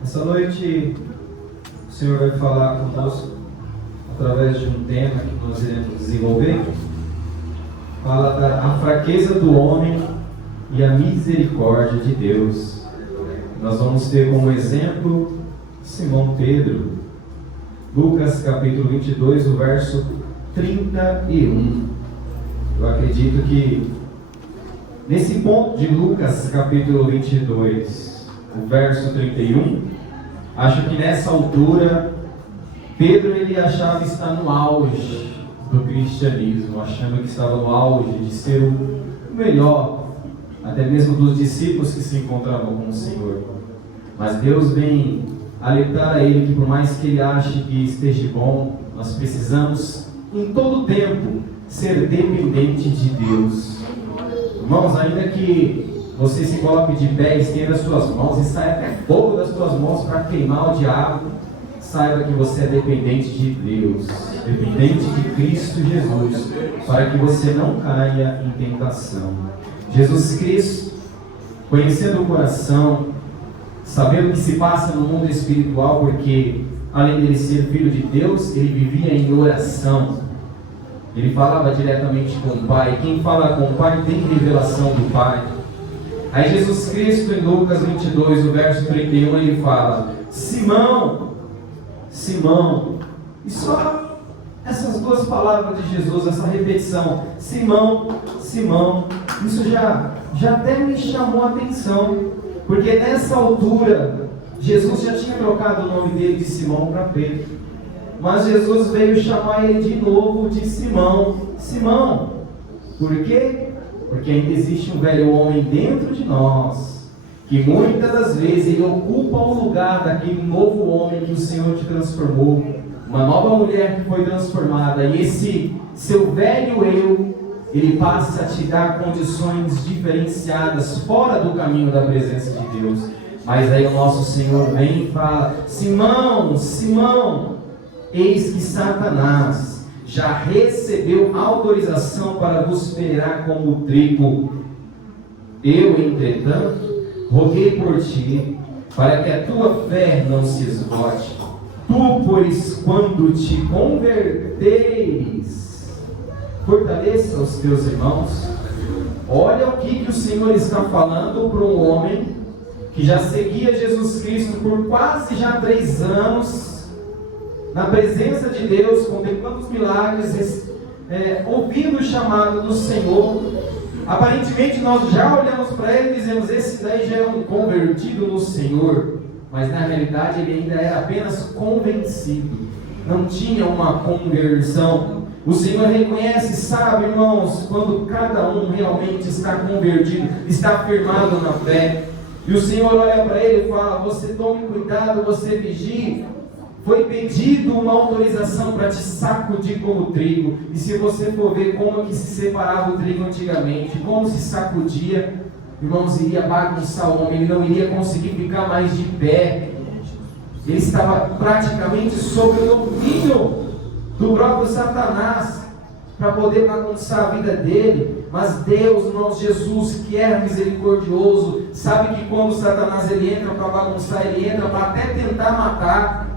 Essa noite o Senhor vai falar conosco através de um tema que nós iremos desenvolver. Fala da fraqueza do homem e a misericórdia de Deus. Nós vamos ter como exemplo Simão Pedro. Lucas capítulo 22, o verso 31. Eu acredito que nesse ponto de Lucas capítulo 22, o verso 31, acho que nessa altura Pedro ele achava estar no auge do cristianismo, achando que estava no auge de ser o melhor, até mesmo dos discípulos que se encontravam com o Senhor. Mas Deus vem alertar a ele que por mais que ele ache que esteja bom, nós precisamos em todo tempo ser dependente de Deus. Irmãos, ainda que você se coloque de pé, estenda as suas mãos e saia até fogo das suas mãos para queimar o diabo, saiba que você é dependente de Deus, dependente de Cristo Jesus, para que você não caia em tentação. Jesus Cristo, conhecendo o coração, sabendo o que se passa no mundo espiritual, porque além de ele ser filho de Deus, ele vivia em oração. Ele falava diretamente com o Pai. Quem fala com o Pai tem revelação do Pai. Aí Jesus Cristo, em Lucas 22, o verso 31, ele fala: Simão, Simão. E só essas duas palavras de Jesus, essa repetição, Simão, Simão, isso já até me chamou a atenção, porque nessa altura Jesus já tinha trocado o nome dele de Simão para Pedro. Mas Jesus veio chamar ele de novo de Simão. Simão. Por quê? Porque ainda existe um velho homem dentro de nós, que muitas das vezes ele ocupa o lugar daquele novo homem que o Senhor te transformou, uma nova mulher que foi transformada, e esse seu velho eu, ele passa a te dar condições diferenciadas, fora do caminho da presença de Deus. Mas aí o nosso Senhor vem e fala: Simão, Simão, eis que Satanás já recebeu autorização para vos peneirar como trigo. Eu, entretanto, roguei por ti, para que a tua fé não se esgote. Tu, pois, quando te converteres, fortaleça os teus irmãos. Olha o que o Senhor está falando para um homem que já seguia Jesus Cristo por quase já 3 anos, na presença de Deus, contemplando os milagres, ouvindo o chamado do Senhor. Aparentemente nós já olhamos para ele e dizemos: esse daí já é um convertido no Senhor. Mas na realidade ele ainda era apenas convencido, não tinha uma conversão. O Senhor reconhece, sabe, irmãos, quando cada um realmente está convertido, está firmado na fé. E o Senhor olha para ele e fala: você tome cuidado, você vigie. Foi pedido uma autorização para te sacudir como trigo. E se você for ver como que se separava o trigo antigamente, como se sacudia, irmãos, iria bagunçar o homem, ele não iria conseguir ficar mais de pé. Ele estava praticamente sob o domínio do próprio Satanás, para poder bagunçar a vida dele. Mas Deus, irmãos, Jesus, que é misericordioso, sabe que quando Satanás ele entra para bagunçar, ele entra para até tentar matar.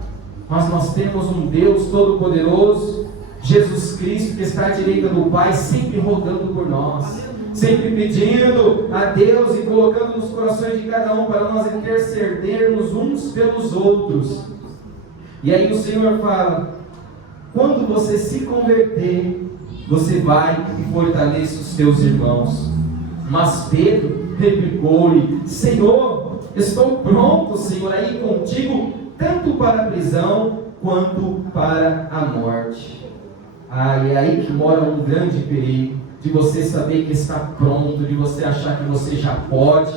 Mas nós temos um Deus todo-poderoso, Jesus Cristo, que está à direita do Pai, sempre rogando por nós, sempre pedindo a Deus e colocando nos corações de cada um para nós intercedermos uns pelos outros. E aí o Senhor fala: quando você se converter, você vai e fortalece os teus irmãos. Mas Pedro replicou-lhe: Senhor, estou pronto, Senhor, a ir contigo, tanto para a prisão quanto para a morte. E é aí que mora um grande perigo, de você saber que está pronto, de você achar que você já pode,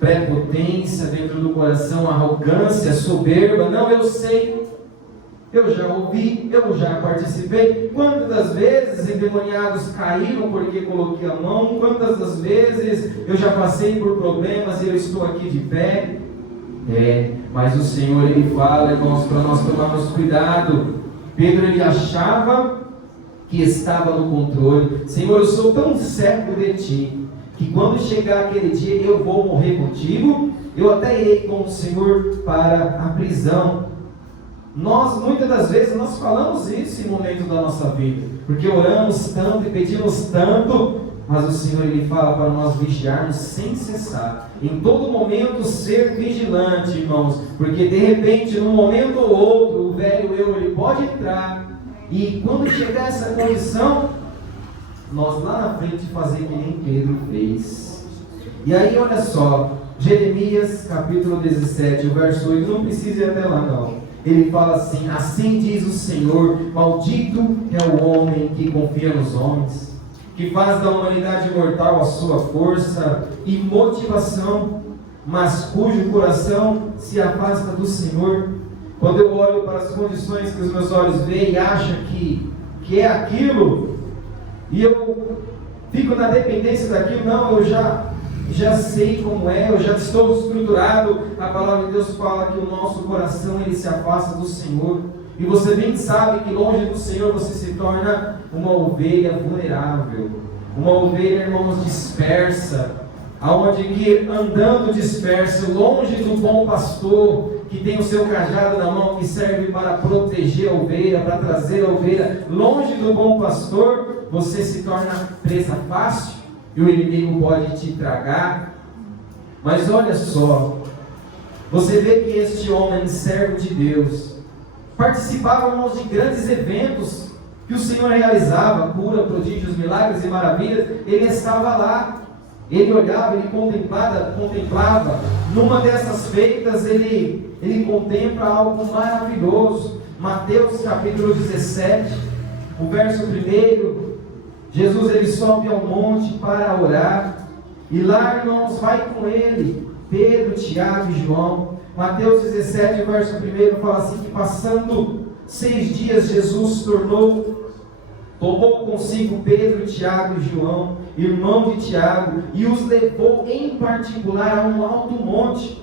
prepotência dentro do coração, arrogância, soberba. Não, eu sei, eu já ouvi, eu já participei. Quantas vezes endemoniados caíram porque coloquei a mão, quantas das vezes eu já passei por problemas e eu estou aqui de pé. Mas o Senhor ele fala, irmãos, para nós tomarmos cuidado. Pedro ele achava que estava no controle. Senhor, eu sou tão certo de ti, que quando chegar aquele dia eu vou morrer contigo, eu até irei com o Senhor para a prisão. Nós, muitas das vezes, nós falamos isso em momentos da nossa vida, porque oramos tanto e pedimos tanto, mas o Senhor, Ele fala para nós vigiarmos sem cessar, em todo momento ser vigilante, irmãos, porque de repente, num momento ou outro, o velho eu, ele pode entrar, e quando chegar essa condição, nós lá na frente fazer que nem Pedro fez. E aí, olha só, Jeremias capítulo 17, o verso 8, não precisa ir até lá não. Ele fala assim: assim diz o Senhor, maldito é o homem que confia nos homens, que faz da humanidade mortal a sua força e motivação, mas cujo coração se afasta do Senhor. Quando eu olho para as condições que os meus olhos veem e acham que é aquilo, e eu fico na dependência daquilo, não, eu já sei como é, eu já estou estruturado. A palavra de Deus fala que o nosso coração, ele se afasta do Senhor, e você bem sabe que longe do Senhor você se torna uma ovelha vulnerável, uma ovelha, irmãos, dispersa, aonde que andando disperso, longe do bom pastor, que tem o seu cajado na mão, que serve para proteger a ovelha, para trazer a ovelha, longe do bom pastor, você se torna presa fácil, e o inimigo pode te tragar. Mas olha só, você vê que este homem, servo de Deus, participava, irmãos, de grandes eventos que o Senhor realizava, cura, prodígios, milagres e maravilhas. Ele estava lá, ele olhava, ele contemplava. Numa dessas feitas, ele contempla algo maravilhoso. Mateus capítulo 17, o verso 1, Jesus, ele sobe ao monte para orar, e lá, irmãos, vai com ele Pedro, Tiago e João. Mateus 17, verso 1, fala assim, que passando 6 dias, Jesus tomou consigo Pedro, Tiago e João, irmão de Tiago, e os levou em particular a um alto monte.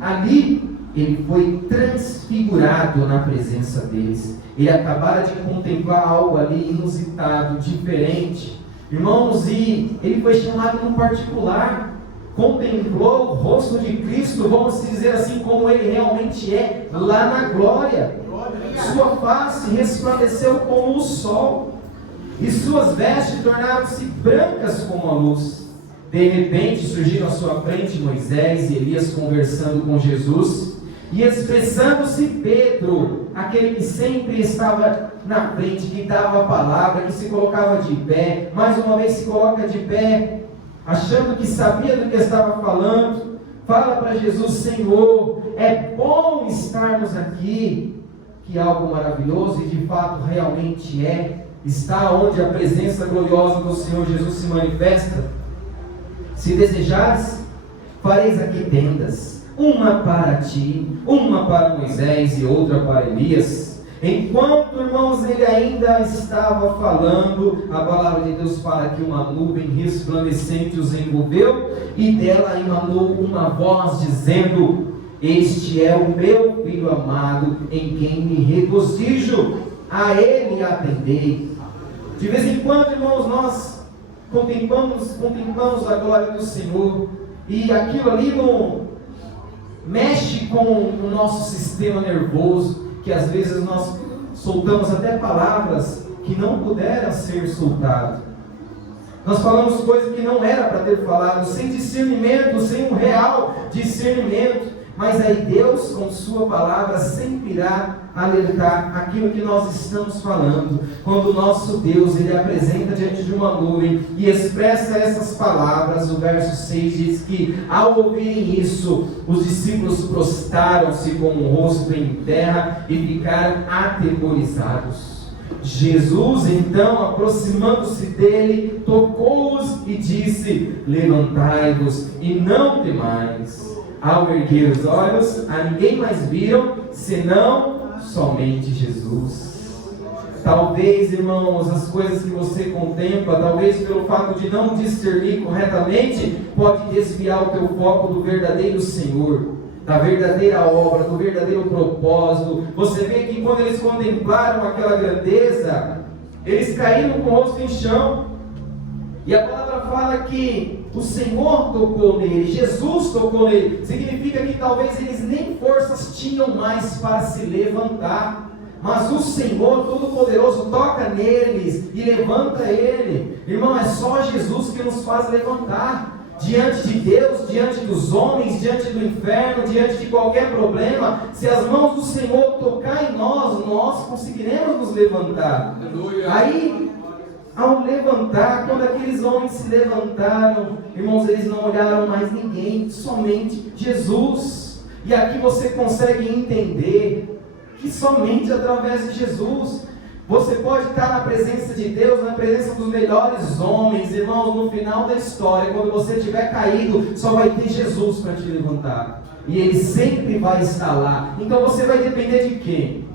Ali ele foi transfigurado na presença deles. Ele acabara de contemplar algo ali inusitado, diferente, irmãos, e ele foi chamado no particular, contemplou o rosto de Cristo, vamos dizer assim, como ele realmente é, lá na glória. Sua face resplandeceu como o sol, e suas vestes tornaram-se brancas como a luz. De repente surgiram à sua frente Moisés e Elias conversando com Jesus, e expressando-se Pedro, aquele que sempre estava na frente, que dava a palavra, que se colocava de pé, mais uma vez se coloca de pé, achando que sabia do que estava falando, fala para Jesus: Senhor, é bom estarmos aqui. Que algo maravilhoso, e de fato realmente é, está onde a presença gloriosa do Senhor Jesus se manifesta. Se desejares, fareis aqui tendas, uma para ti, uma para Moisés e outra para Elias. Enquanto, irmãos, ele ainda estava falando, a palavra de Deus fala que uma nuvem resplandecente os envolveu, e dela emanou uma voz dizendo: este é o meu Filho amado, em quem me regozijo, a ele atendei. De vez em quando, irmãos, nós contemplamos a glória do Senhor, e aquilo ali não mexe com o nosso sistema nervoso, que às vezes nós soltamos até palavras que não puderam ser soltadas. Nós falamos coisas que não era para ter falado, sem discernimento, sem um real discernimento. Mas aí Deus, com sua palavra, sempre irá alertar aquilo que nós estamos falando. Quando o nosso Deus, ele apresenta diante de uma nuvem e expressa essas palavras, o verso 6 diz que, ao ouvirem isso, os discípulos prostraram-se com o rosto em terra e ficaram atemorizados. Jesus, então, aproximando-se dele, tocou-os e disse: levantai-vos e não temais. Ao erguer os olhos, a ninguém mais viram, senão somente Jesus. Talvez, irmãos, as coisas que você contempla, talvez pelo fato de não discernir corretamente, pode desviar o teu foco do verdadeiro Senhor, da verdadeira obra, do verdadeiro propósito. Você vê que quando eles contemplaram aquela grandeza, eles caíram com o rosto em chão, e a palavra fala que O Senhor tocou nele, Jesus tocou nele. Significa que talvez eles nem forças tinham mais para se levantar. Mas o Senhor Todo-Poderoso toca neles e levanta ele. Irmão, é só Jesus que nos faz levantar. Diante de Deus, diante dos homens, diante do inferno, diante de qualquer problema, se as mãos do Senhor tocar em nós, nós conseguiremos nos levantar. Aleluia. Aí, ao levantar, quando aqueles homens se levantaram, irmãos, eles não olharam mais ninguém, somente Jesus. E aqui você consegue entender que somente através de Jesus você pode estar na presença de Deus, na presença dos melhores homens, irmãos. No final da história, quando você estiver caído, só vai ter Jesus para te levantar, e Ele sempre vai estar lá. Então você vai depender de quem?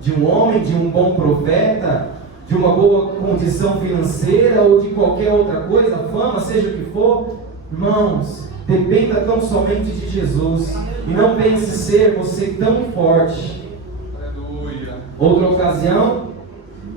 De um homem, de um bom profeta, de uma boa condição financeira, ou de qualquer outra coisa, fama, seja o que for? Irmãos, dependa tão somente de Jesus, e não pense ser você tão forte. Aleluia. Outra ocasião,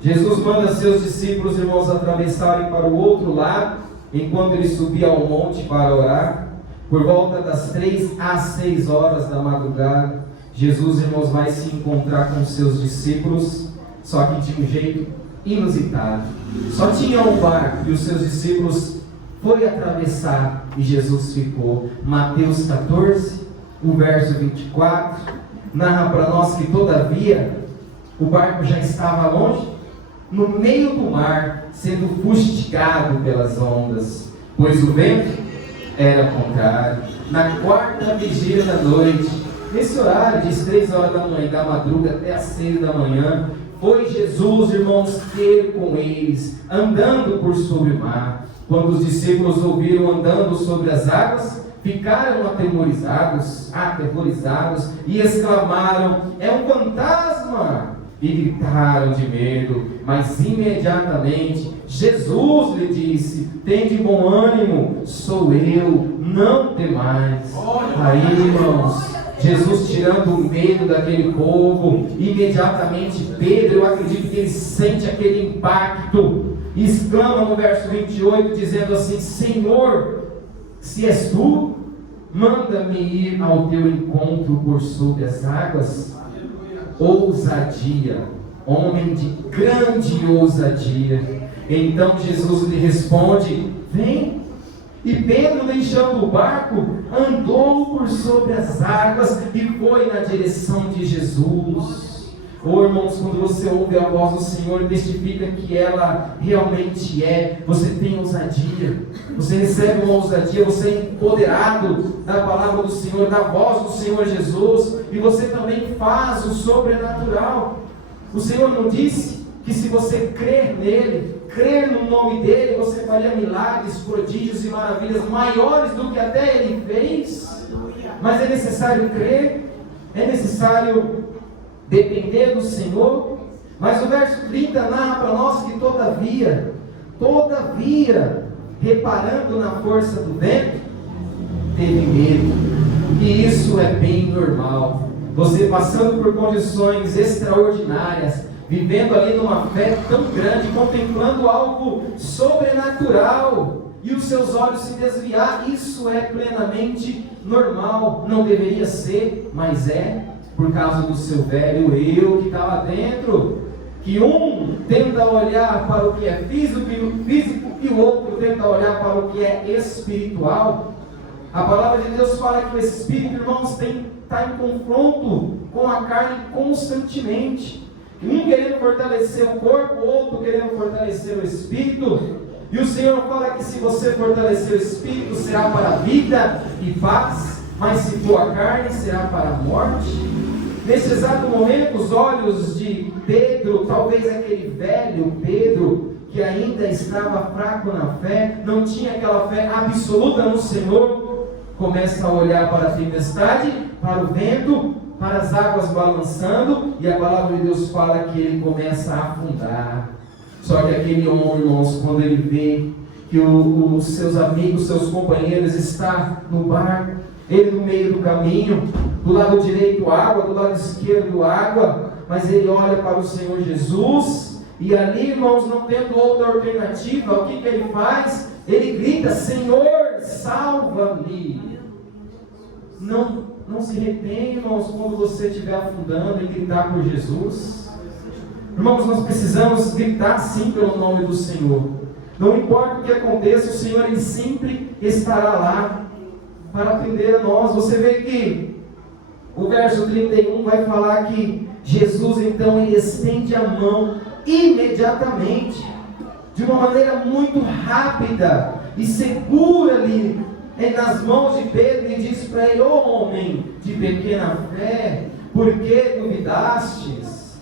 Jesus manda seus discípulos, irmãos, atravessarem para o outro lado, enquanto ele subia ao monte para orar. Por volta das 3 às 6 horas da madrugada, Jesus, irmãos, vai se encontrar com seus discípulos, só que de um jeito inusitado. Só tinha um barco e os seus discípulos foram atravessar e Jesus ficou. Mateus 14, o verso 24, narra para nós que todavia o barco já estava longe, no meio do mar, sendo fustigado pelas ondas, pois o vento era contrário. Na quarta vigília da noite, nesse horário de 3 horas da manhã, da madruga até as 6 da manhã, foi Jesus, irmãos, ter com eles, andando por sobre o mar. Quando os discípulos ouviram andando sobre as águas, ficaram aterrorizados e exclamaram: é um fantasma! E gritaram de medo, mas imediatamente Jesus lhe disse: tende bom ânimo, sou eu, não temais. Aí, irmãos, Jesus tirando o medo daquele povo, imediatamente Pedro, eu acredito que ele sente aquele impacto, e exclama no verso 28, dizendo assim: Senhor, se és tu, manda-me ir ao teu encontro por sobre as águas. Ousadia, homem de grande ousadia. Então Jesus lhe responde: vem. E Pedro, deixando o barco, andou por sobre as águas e foi na direção de Jesus. Oh, irmãos, quando você ouve a voz do Senhor, testifica que ela realmente é. Você tem ousadia, você recebe uma ousadia, você é empoderado da palavra do Senhor, da voz do Senhor Jesus, e você também faz o sobrenatural. O Senhor não disse que se você crer nele, crer no nome dele, você faria milagres, prodígios e maravilhas maiores do que até ele fez? Mas é necessário crer, é necessário depender do Senhor. Mas o verso 30 narra para nós que todavia, reparando na força do vento, teve medo. E isso é bem normal. Você passando por condições extraordinárias, vivendo ali numa fé tão grande, contemplando algo sobrenatural, e os seus olhos se desviar, isso é plenamente normal. Não deveria ser, mas é, por causa do seu velho eu que está lá dentro, que um tenta olhar para o que é físico e o outro tenta olhar para o que é espiritual. A palavra de Deus fala que o espírito, irmãos, está em confronto com a carne constantemente. Um querendo fortalecer o corpo, outro querendo fortalecer o espírito. E o Senhor fala que se você fortalecer o espírito, será para a vida e paz, mas se for a carne, será para a morte. Nesse exato momento, os olhos de Pedro, talvez aquele velho Pedro, que ainda estava fraco na fé, não tinha aquela fé absoluta no Senhor, começa a olhar para a tempestade, para o vento, para as águas balançando, e a palavra de Deus fala que ele começa a afundar. Só que aquele homem, irmãos, quando ele vê que os seus amigos, seus companheiros estão no barco, ele no meio do caminho, do lado direito água, do lado esquerdo água, mas ele olha para o Senhor Jesus, e ali, irmãos, não tendo outra alternativa, o que ele faz? ele grita: Senhor, salva-me. Não se retenha, irmãos, quando você estiver afundando, em gritar por Jesus. Irmãos, nós precisamos gritar sim pelo nome do Senhor. Não importa o que aconteça, o Senhor ele sempre estará lá para atender a nós. Você vê que o verso 31 vai falar que Jesus então ele estende a mão imediatamente, de uma maneira muito rápida, e segura ali nas mãos de Pedro e diz para ele: ó homem de pequena fé, por que duvidastes?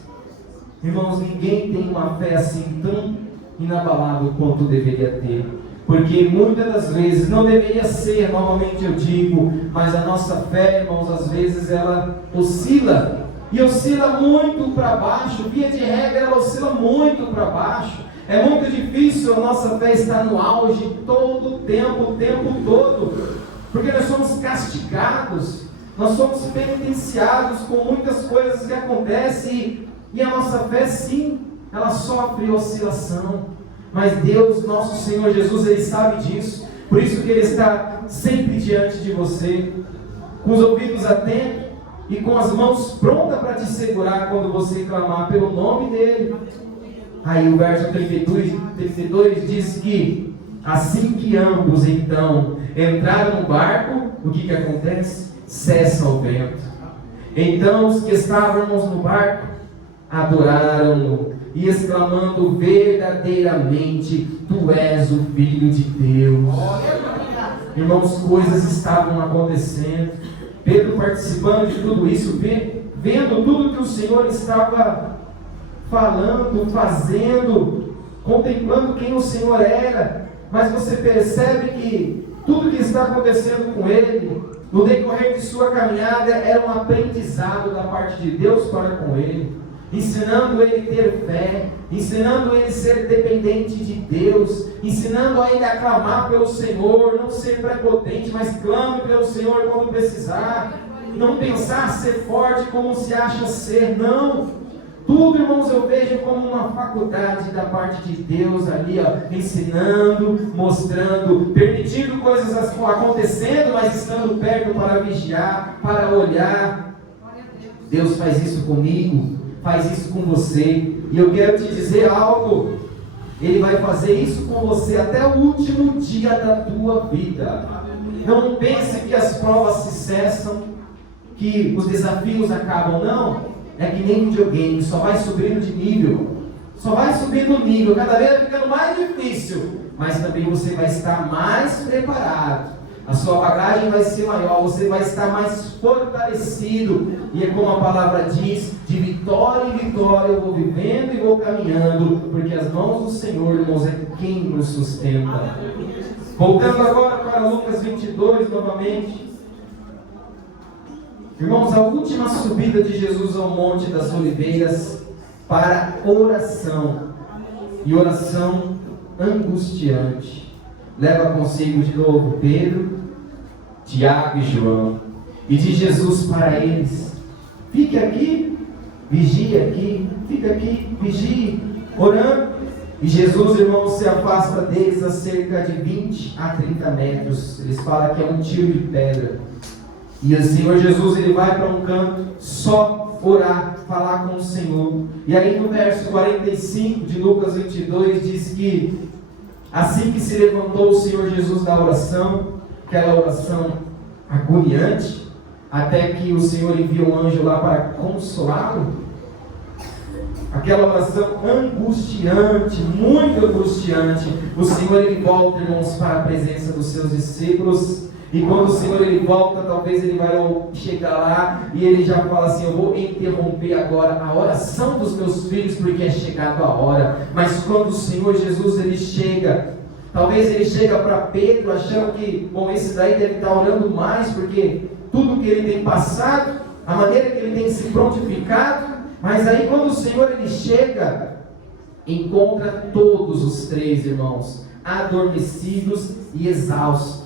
Irmãos, ninguém tem uma fé assim tão inabalável quanto deveria ter, porque muitas das vezes, não deveria ser, novamente eu digo, mas a nossa fé, irmãos, às vezes ela oscila, e oscila muito para baixo. Via de regra ela oscila muito para baixo. É muito difícil a nossa fé estar no auge todo o tempo todo, porque nós somos castigados, nós somos penitenciados com muitas coisas que acontecem, e a nossa fé sim, ela sofre oscilação. Mas Deus, nosso Senhor Jesus, Ele sabe disso, por isso que Ele está sempre diante de você, com os ouvidos atentos e com as mãos prontas para te segurar quando você clamar pelo nome dEle. Aí o verso 32 diz que assim que ambos então entraram no barco, o que acontece? Cessa o vento. Então os que estávamos no barco adoraram-no e exclamando: verdadeiramente tu és o Filho de Deus. Irmãos, coisas estavam acontecendo. Pedro participando de tudo isso, vendo tudo que o Senhor estava falando, fazendo, contemplando quem o Senhor era. Mas você percebe que tudo que está acontecendo com ele, no decorrer de sua caminhada, era um aprendizado da parte de Deus para com ele, ensinando ele a ter fé, ensinando ele a ser dependente de Deus, ensinando ele a clamar pelo Senhor, não ser prepotente, mas clame pelo Senhor quando precisar, não pensar ser forte como se acha ser, não. Tudo, irmãos, eu vejo como uma faculdade da parte de Deus ali, ensinando, mostrando, permitindo coisas acontecendo, mas estando perto para vigiar, para olhar. Deus faz isso comigo, faz isso com você, e eu quero te dizer algo: Ele vai fazer isso com você até o último dia da tua vida. Não pense que as provas se cessam, que os desafios acabam, não. É que nem videogame, só vai subindo de nível, só vai subindo o nível, cada vez vai ficando mais difícil, mas também você vai estar mais preparado, a sua bagagem vai ser maior, você vai estar mais fortalecido, e é como a palavra diz: de vitória em vitória eu vou vivendo e vou caminhando, porque as mãos do Senhor, irmãos, é quem nos sustenta. Voltando agora para Lucas 22 novamente. Irmãos, a última subida de Jesus ao Monte das Oliveiras para oração, e oração angustiante, leva consigo de novo Pedro, Tiago e João, e diz Jesus para eles: fique aqui, vigie aqui, fica aqui, vigie, orando. E Jesus, irmãos, se afasta deles a cerca de 20 a 30 metros, eles falam que é um tiro de pedra. E o Senhor Jesus, ele vai para um canto só orar, falar com o Senhor. E aí no verso 45 de Lucas 22 diz que assim que se levantou o Senhor Jesus da oração, aquela oração agoniante, até que o Senhor envia um anjo lá para consolá-lo, aquela oração angustiante, muito angustiante, o Senhor ele volta, irmãos, para a presença dos seus discípulos. E quando o Senhor ele volta, talvez ele vai chegar lá e ele já fala assim: eu vou interromper agora a oração dos meus filhos, porque é chegado a hora. Mas quando o Senhor Jesus ele chega, talvez ele chega para Pedro achando que, bom, esse daí deve estar orando mais, porque tudo que ele tem passado, a maneira que ele tem se prontificado. Mas aí quando o Senhor ele chega, encontra todos os três, irmãos, adormecidos e exaustos.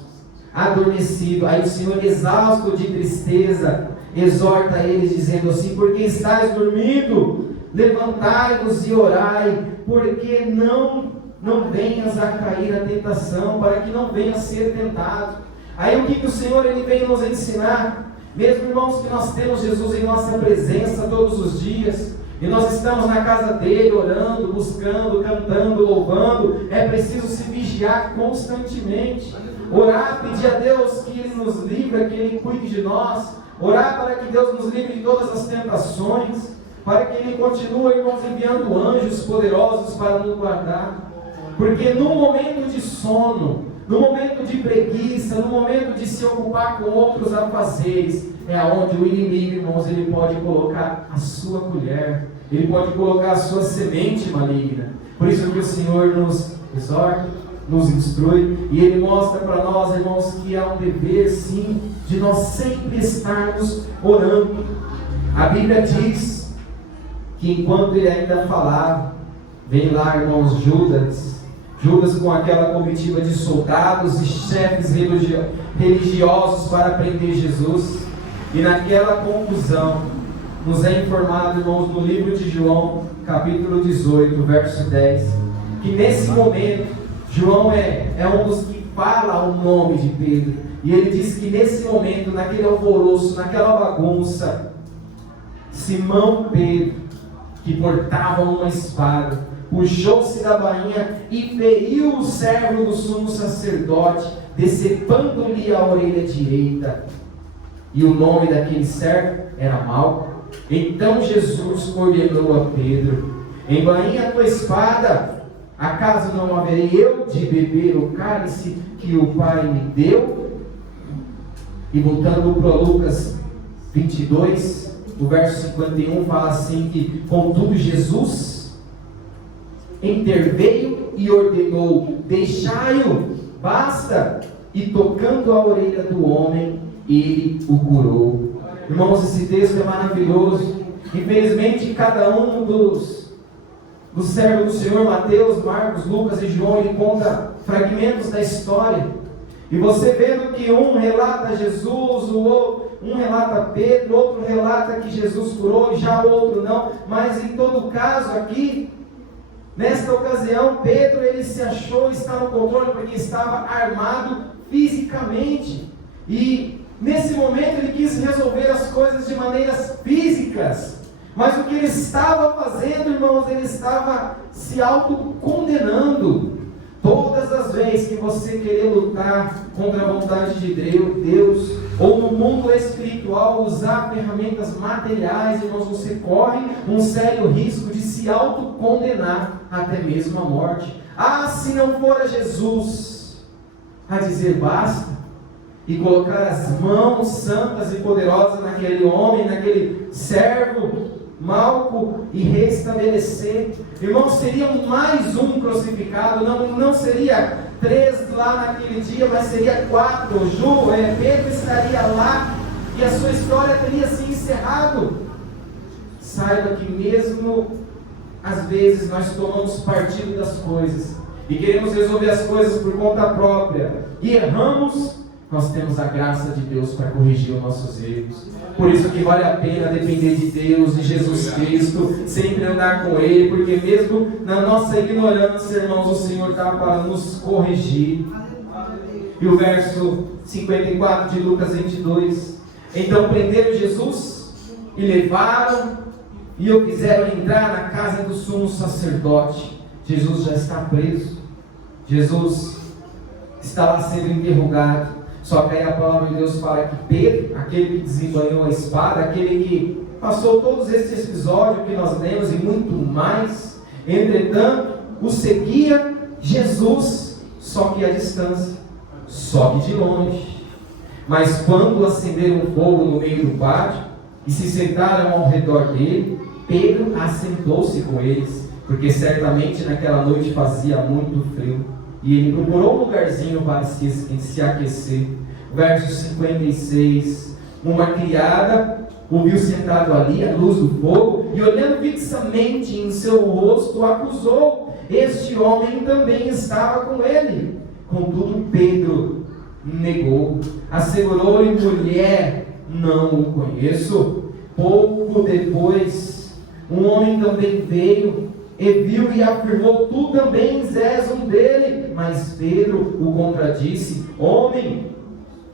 Adormecido. Aí o Senhor, exausto de tristeza, exorta eles dizendo assim: porque estáis dormindo? Levantai-vos e orai, porque não não venhas a cair a tentação, para que não venhas a ser tentado. Aí o que o Senhor ele vem nos ensinar? Mesmo, irmãos, que nós temos Jesus em nossa presença todos os dias, e nós estamos na casa dele, orando, buscando, cantando, louvando, é preciso se vigiar constantemente, orar, pedir a Deus que Ele nos livre, que Ele cuide de nós, orar para que Deus nos livre de todas as tentações, para que Ele continue, irmãos, enviando anjos poderosos para nos guardar, porque no momento de sono, no momento de preguiça, no momento de se ocupar com outros afazeres, é onde o inimigo, irmãos, ele pode colocar a sua colher, ele pode colocar a sua semente maligna. Por isso que o Senhor nos exorta, nos instrui, e Ele mostra para nós, irmãos, que há um dever, sim, de nós sempre estarmos orando. A Bíblia diz que enquanto ele ainda falava, vem lá, irmãos, Judas com aquela comitiva de soldados e chefes religiosos para prender Jesus. E naquela confusão, nos é informado, irmãos, no livro de João, capítulo 18, verso 10, que nesse momento, João é um dos que fala o nome de Pedro. E ele diz que nesse momento, naquele alvoroço, naquela bagunça, Simão Pedro, que portava uma espada, puxou-se da bainha e feriu o servo do sumo sacerdote, decepando-lhe a orelha direita. E o nome daquele servo era Malco. Então Jesus ordenou a Pedro: embainha a tua espada, acaso não haverei eu de beber o cálice que o Pai me deu? E voltando para Lucas 22, o verso 51 fala assim que, contudo, Jesus interveio e ordenou: deixai-o, basta. E tocando a orelha do homem, ele o curou. Irmãos, esse texto é maravilhoso. Infelizmente, cada um dos servos do Senhor, Mateus, Marcos, Lucas e João, ele conta fragmentos da história. E você vendo que um relata Jesus, um relata Pedro, outro relata que Jesus curou, e já o outro não. Mas em todo caso aqui, nesta ocasião, Pedro ele se achou estar no controle porque estava armado fisicamente. E nesse momento ele quis resolver as coisas de maneiras físicas. Mas o que ele estava fazendo, irmãos, ele estava se autocondenando. Todas as vezes que você querer lutar contra a vontade de Deus, ou no mundo espiritual, usar ferramentas materiais, irmãos, você corre um sério risco de se autocondenar, até mesmo a morte. Ah, se não for a Jesus a dizer basta, e colocar as mãos santas e poderosas naquele homem, naquele servo Malco, e restabelecer, irmãos, seria mais um crucificado, não seria 3 lá naquele dia, mas seria 4. Pedro estaria lá e a sua história teria se encerrado. Saiba que mesmo às vezes nós tomamos partido das coisas e queremos resolver as coisas por conta própria e erramos, nós temos a graça de Deus para corrigir os nossos erros. Por isso que vale a pena depender de Deus, de Jesus Cristo, sempre andar com Ele, porque mesmo na nossa ignorância, irmãos, o Senhor está para nos corrigir. E o verso 54 de Lucas 22: então prenderam Jesus e levaram e o fizeram entrar na casa do sumo sacerdote. Jesus já está preso, Jesus está lá sendo interrogado. Só que aí a palavra de Deus fala que Pedro, aquele que desembanhou a espada, aquele que passou todos esses episódios que nós lemos e muito mais, entretanto, o seguia Jesus, só que à distância, só que de longe. Mas quando acenderam fogo no meio do pátio e se sentaram ao redor dele, Pedro assentou-se com eles, porque certamente naquela noite fazia muito frio. E ele procurou um lugarzinho para se aquecer. Verso 56. Uma criada o viu sentado ali à luz do fogo, e olhando fixamente em seu rosto, acusou: este homem também estava com ele. Contudo Pedro negou, assegurou-lhe: mulher, não o conheço. Pouco depois, um homem também veio, e viu e afirmou: tu também és um dele. Mas Pedro o contradisse: homem,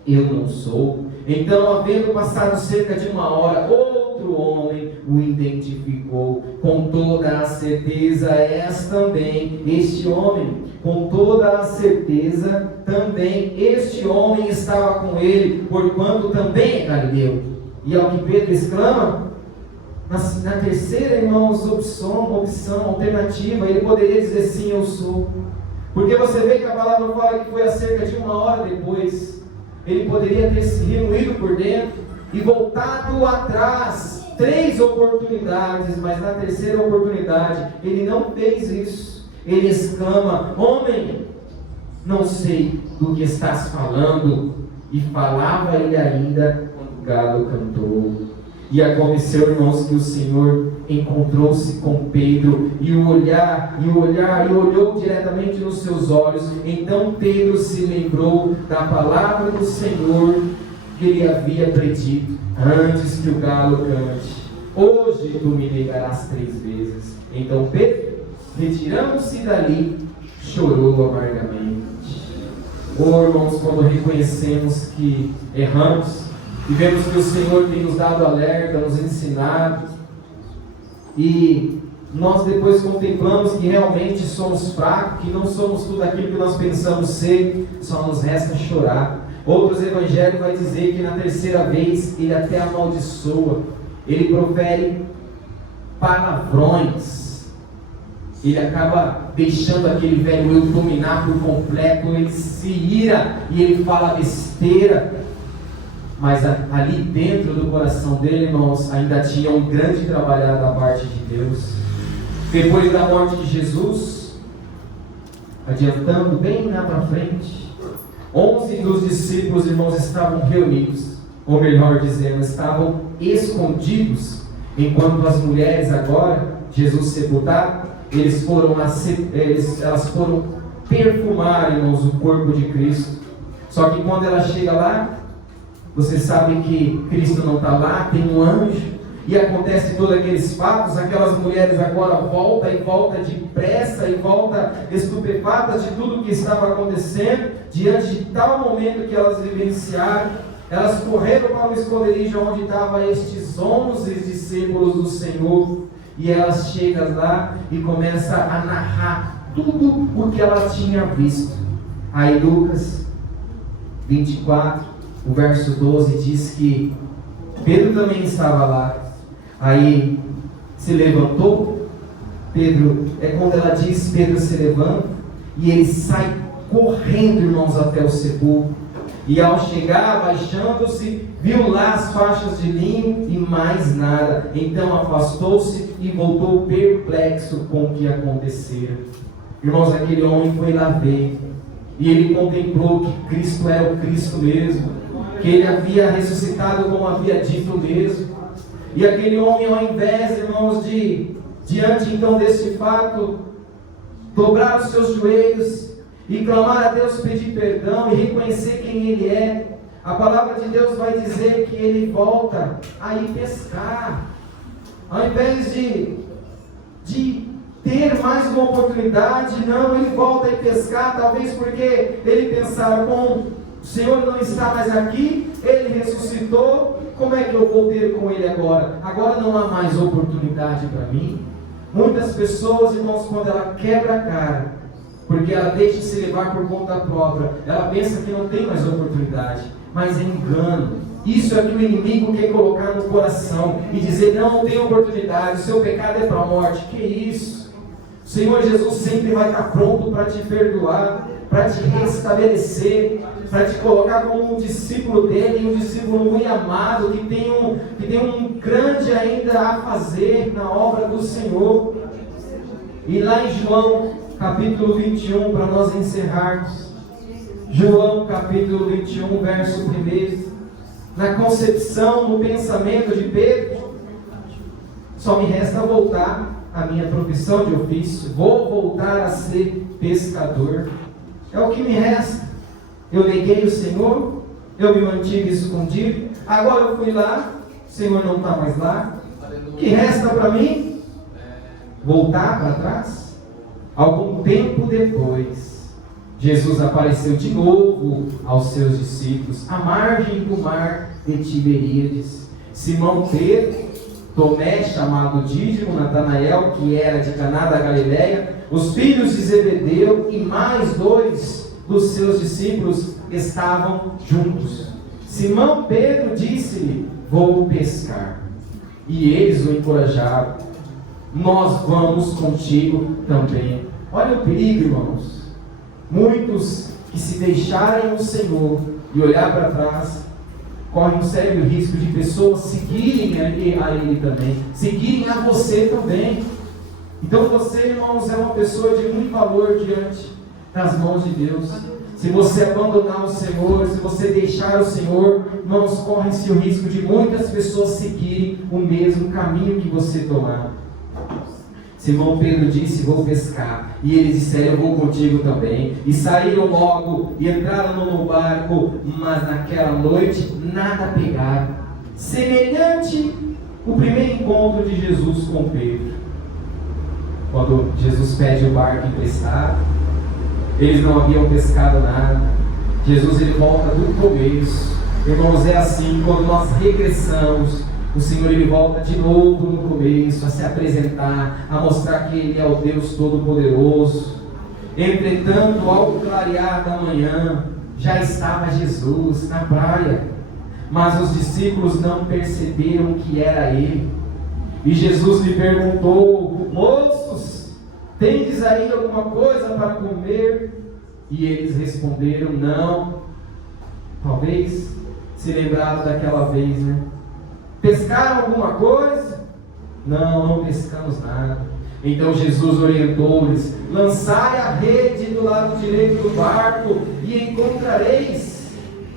eu não sou. Então, havendo passado cerca de 1 hora, outro homem o identificou. Com toda a certeza és também este homem. Com toda a certeza também este homem estava com ele, porquanto também é galileu. E ao que Pedro exclama, na terceira, irmãos, opção, alternativa, ele poderia dizer: sim, eu sou. Porque você vê que a palavra fala que foi há cerca de 1 hora depois. Ele poderia ter se remoído por dentro e voltado atrás 3 oportunidades, mas na terceira oportunidade ele não fez isso. Ele exclama: homem, não sei do que estás falando. E falava ele ainda quando o galo cantou. E aconteceu, irmãos, que o Senhor encontrou-se com Pedro e olhou diretamente nos seus olhos. Então Pedro se lembrou da palavra do Senhor que ele havia predito: antes que o galo cante, hoje tu me negarás 3 vezes. Então Pedro, retirando-se dali, chorou amargamente. Irmãos, quando reconhecemos que erramos e vemos que o Senhor tem nos dado alerta, nos ensinado, e nós depois contemplamos que realmente somos fracos, que não somos tudo aquilo que nós pensamos ser, só nos resta chorar. Outros evangelhos vai dizer que na terceira vez ele até amaldiçoa, ele profere palavrões, ele acaba deixando aquele velho eu dominar por completo, ele se ira e ele fala besteira. Mas ali dentro do coração dele, irmãos, ainda tinha um grande trabalhar da parte de Deus. Depois da morte de Jesus, adiantando bem lá para frente, 11 dos discípulos, irmãos, estavam reunidos, ou melhor dizendo, estavam escondidos, enquanto as mulheres agora, Jesus sepultado, elas foram perfumar, irmãos, o corpo de Cristo. Só que quando ela chega lá, você sabe que Cristo não está lá, tem um anjo, e acontece todos aqueles fatos. Aquelas mulheres agora voltam depressa e voltam estupefatas de tudo o que estava acontecendo, diante de tal momento que elas vivenciaram. Elas correram para o esconderijo onde estavam estes 11 discípulos do Senhor, e elas chegam lá e começam a narrar tudo o que ela tinha visto. Aí Lucas 24, o verso 12 diz que Pedro também estava lá. Aí se levantou, Pedro, quando ela diz, Pedro se levanta e ele sai correndo, irmãos, até o sepulcro. E ao chegar, abaixando-se, viu lá as faixas de linho e mais nada. Então afastou-se e voltou perplexo com o que acontecera. Irmãos, aquele homem foi lá ver, e ele contemplou que Cristo era o Cristo mesmo, que ele havia ressuscitado como havia dito mesmo. E aquele homem, ao invés, irmãos, diante então desse fato, dobrar os seus joelhos e clamar a Deus, pedir perdão e reconhecer quem Ele é, a palavra de Deus vai dizer que ele volta a ir pescar. Ao invés de ter mais uma oportunidade, não, ele volta a ir pescar, talvez porque ele pensar: bom, o Senhor não está mais aqui, Ele ressuscitou, como é que eu vou ter com Ele agora? Agora não há mais oportunidade para mim. Muitas pessoas, irmãos, quando ela quebra a cara, porque ela deixa se levar por conta própria, ela pensa que não tem mais oportunidade, mas é engano. Isso é que o inimigo quer colocar no coração e dizer: não tem oportunidade, o seu pecado é para a morte. Que isso? O Senhor Jesus sempre vai estar pronto para te perdoar, para te restabelecer, para te colocar como um discípulo dele, um discípulo muito amado, que tem um grande ainda a fazer na obra do Senhor. E lá em João capítulo 21, para nós encerrarmos, João capítulo 21, verso 1, na concepção, no pensamento de Pedro, só me resta voltar à minha profissão de ofício, vou voltar a ser pescador, é o que me resta. Eu neguei o Senhor, eu me mantive escondido, agora eu fui lá, o Senhor não está mais lá, o que resta para mim? voltar para trás? Algum tempo depois, Jesus apareceu de novo aos seus discípulos, à margem do mar de Tiberíades. Simão Pedro, Tomé, chamado Dídimo, Natanael, que era de Caná da Galileia, os filhos de Zebedeu e mais 2 dos seus discípulos estavam juntos. Simão Pedro disse-lhe: vou pescar. E eles o encorajaram: nós vamos contigo também. Olha o perigo, irmãos. Muitos que se deixarem o Senhor e olhar para trás, correm um sério risco de pessoas seguirem a Ele também, seguirem a você também. Então você, irmãos, é uma pessoa de muito valor diante das mãos de Deus. Se você abandonar o Senhor, se você deixar o Senhor, irmãos, corre-se o risco de muitas pessoas seguirem o mesmo caminho que você tomar. Simão Pedro disse: vou pescar. E eles disseram: eu vou contigo também. E saíram logo e entraram no barco, mas naquela noite nada pegaram. Semelhante o primeiro encontro de Jesus com Pedro. Quando Jesus pede o barco emprestado, eles não haviam pescado nada. Jesus, ele volta do começo. Irmãos, é assim, quando nós regressamos, o Senhor, ele volta de novo no começo, a se apresentar, a mostrar que Ele é o Deus Todo-Poderoso. Entretanto, ao clarear da manhã, já estava Jesus na praia, mas os discípulos não perceberam que era Ele. E Jesus lhe perguntou: moços, tendes aí alguma coisa para comer? E eles responderam: não. Talvez se lembraram daquela vez, né? Pescaram alguma coisa? Não, não pescamos nada. Então Jesus orientou-lhes: lançai a rede do lado direito do barco e encontrareis.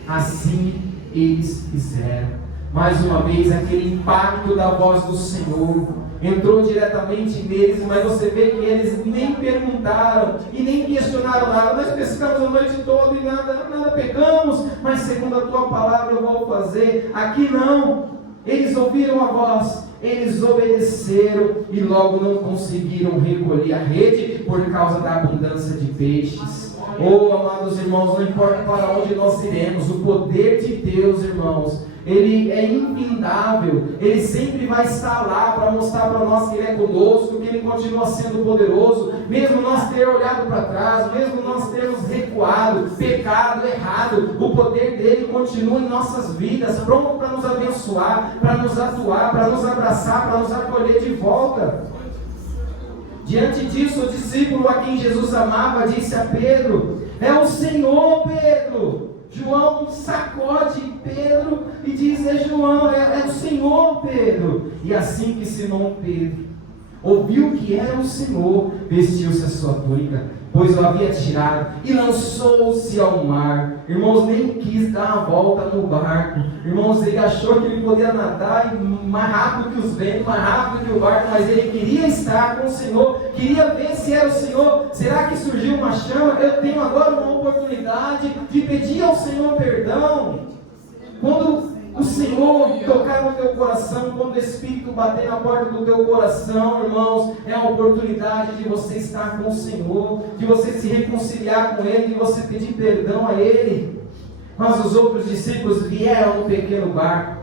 Assim eles fizeram. Mais uma vez, aquele impacto da voz do Senhor entrou diretamente neles, mas você vê que eles nem perguntaram e nem questionaram nada. Nós pescamos a noite toda e nada pegamos, mas segundo a tua palavra eu vou fazer. Aqui não. Eles ouviram a voz, eles obedeceram e logo não conseguiram recolher a rede por causa da abundância de peixes. Oh, amados irmãos, não importa para onde nós iremos, o poder de Deus, irmãos, Ele é infindável. Ele sempre vai estar lá para mostrar para nós que Ele é conosco, que Ele continua sendo poderoso, mesmo nós ter olhado para trás, mesmo nós termos recuado, pecado, errado, o poder dEle continua em nossas vidas, pronto para nos abençoar, para nos atuar, para nos abraçar, para nos acolher de volta. Diante disso, o discípulo a quem Jesus amava disse a Pedro: é o Senhor, Pedro. João sacode Pedro e diz: é João, é o Senhor, Pedro. E assim que Simão Pedro ouviu que era o Senhor, vestiu-se a sua túnica, pois o havia tirado, e lançou-se ao mar. Irmãos, nem quis dar a volta no barco. Irmãos, ele achou que ele podia nadar mais rápido que os ventos, mais rápido que o barco, mas ele queria estar com o Senhor, queria ver se era o Senhor. Será que surgiu uma chama? Eu tenho agora uma oportunidade de pedir ao Senhor perdão. Quando o Senhor tocar no teu coração, quando o Espírito bater na porta do teu coração, irmãos, é a oportunidade de você estar com o Senhor, de você se reconciliar com Ele, de você pedir perdão a Ele. Mas os outros discípulos vieram no pequeno barco,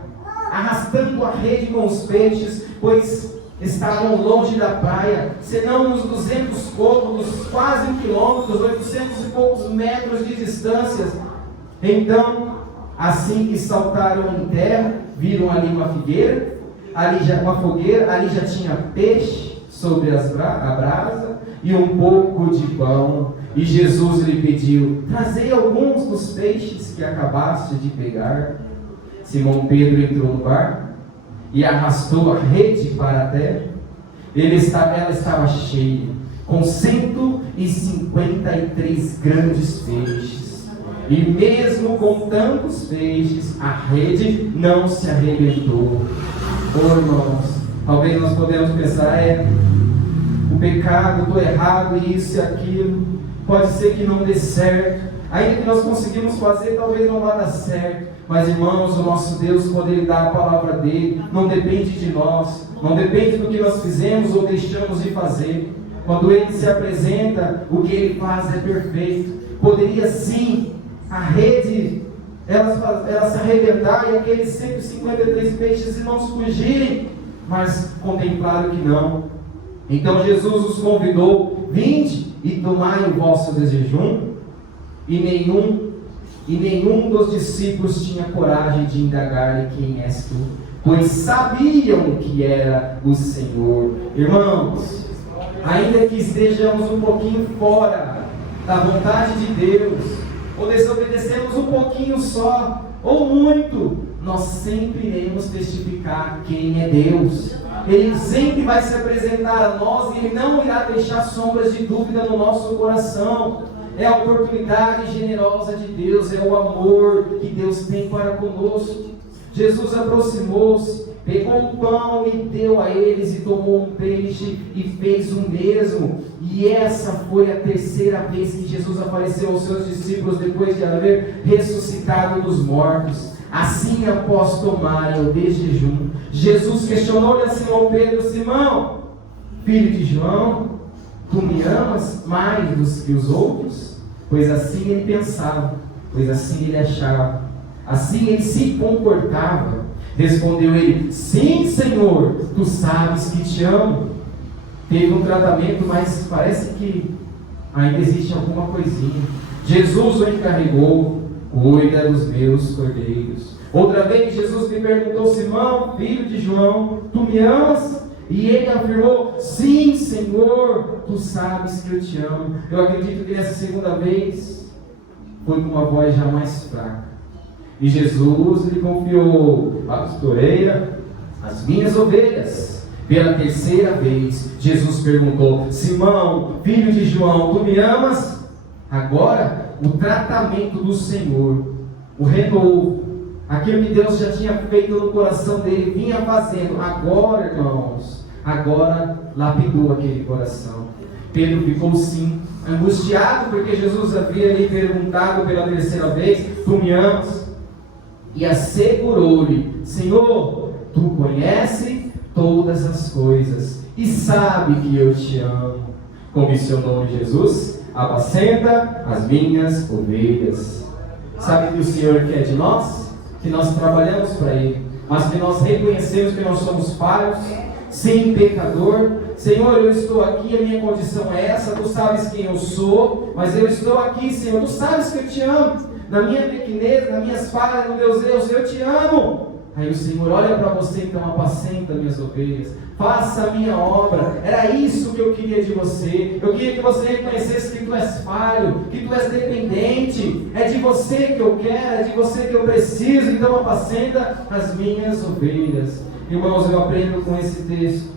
arrastando a rede com os peixes, pois estavam longe da praia, senão uns 200 côvados, quase 1 quilômetro, 800 e poucos metros de distância. Então, assim que saltaram em terra, viram ali uma fogueira, ali já tinha peixe sobre a brasa e um pouco de pão. E Jesus lhe pediu: trazei alguns dos peixes que acabaste de pegar. Simão Pedro entrou no barco e arrastou a rede para a terra. Ela estava cheia, com 153 grandes peixes. E mesmo com tantos peixes, a rede não se arrebentou. Oh, irmãos, talvez nós podemos pensar: o pecado, estou errado, isso e aquilo, pode ser que não dê certo, ainda que nós conseguimos fazer, talvez não vá dar certo. Mas, irmãos, o nosso Deus, quando Ele dá a palavra dEle, não depende de nós. não depende do que nós fizemos ou deixamos de fazer. Quando Ele se apresenta, o que Ele faz é perfeito. Poderia sim a rede ela se arrebentar e aqueles 153 peixes irmãos fugirem, mas contemplaram que não. Então Jesus os convidou: vinde e tomai o vosso jejum. E nenhum dos discípulos tinha coragem de indagar-lhe: quem és tu? Pois sabiam que era o Senhor. Irmãos, ainda que estejamos um pouquinho fora da vontade de Deus, ou desobedecemos um pouquinho só, ou muito, nós sempre iremos testificar quem é Deus. Ele sempre vai se apresentar a nós e Ele não irá deixar sombras de dúvida no nosso coração. É a oportunidade generosa de Deus, é o amor que Deus tem para conosco. Jesus aproximou-se, pegou o pão e deu a eles, e tomou um peixe e fez o mesmo. E essa foi a terceira vez que Jesus apareceu aos seus discípulos depois de haver ressuscitado dos mortos. Assim, após tomarem o jejum, Jesus questionou-lhe a Simão Pedro: Simão, filho de João, tu me amas mais do que os outros? Pois assim ele pensava, pois assim ele achava, assim ele se comportava. Respondeu ele: sim, Senhor, tu sabes que te amo. Teve um tratamento, mas parece que ainda existe alguma coisinha. Jesus o encarregou: cuida dos meus cordeiros. Outra vez Jesus lhe perguntou: Simão, filho de João, tu me amas? E ele afirmou: sim, Senhor, tu sabes que eu te amo. Eu acredito que nessa segunda vez foi com uma voz já mais fraca. E Jesus lhe confiou: pastoreia as minhas ovelhas. Pela terceira vez, Jesus perguntou: Simão, filho de João, tu me amas? Agora, o tratamento do Senhor, o renovo, aquilo que Deus já tinha feito no coração dele, vinha fazendo. Agora, irmãos, agora lapidou aquele coração. Pedro ficou sim angustiado, porque Jesus havia lhe perguntado pela terceira vez: tu me amas? E assegurou-lhe: Senhor, tu conheces todas as coisas e sabe que eu te amo. Comissionou-lhe Jesus: apacenta as minhas ovelhas. Sabe que o Senhor quer de nós? Que nós trabalhamos para Ele, mas que nós reconhecemos que nós somos falhos, sim, pecador. Senhor, eu estou aqui, a minha condição é essa, tu sabes quem eu sou, mas eu estou aqui, Senhor, tu sabes que eu te amo. Na minha pequenez, nas minhas falhas, nos meus erros, eu te amo. Aí o Senhor olha para você: então apacenta minhas ovelhas, faça a minha obra. Era isso que eu queria de você. Eu queria que você reconhecesse que tu és falho, que tu és dependente. É de você que eu quero, é de você que eu preciso. Então apacenta as minhas ovelhas. Irmãos, eu aprendo com esse texto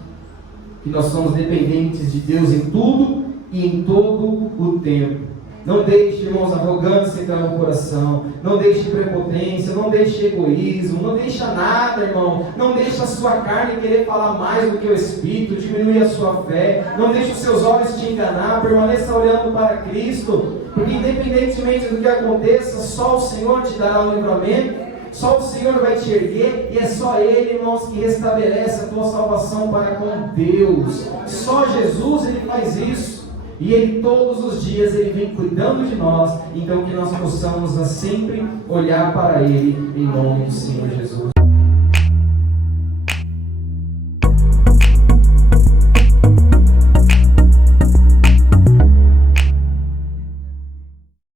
que nós somos dependentes de Deus em tudo e em todo o tempo. Não deixe, irmãos, arrogância entrar no coração. Não deixe prepotência, não deixe egoísmo, não deixe nada, irmão. Não deixe a sua carne querer falar mais do que o Espírito, diminuir a sua fé. Não deixe os seus olhos te enganar. Permaneça olhando para Cristo, porque independentemente do que aconteça, só o Senhor te dará o livramento. Só o Senhor vai te erguer, e é só Ele, irmãos, que restabelece a tua salvação para com Deus. Só Jesus, Ele faz isso. E Ele todos os dias Ele vem cuidando de nós. Então que nós possamos sempre olhar para Ele em nome do Senhor Jesus.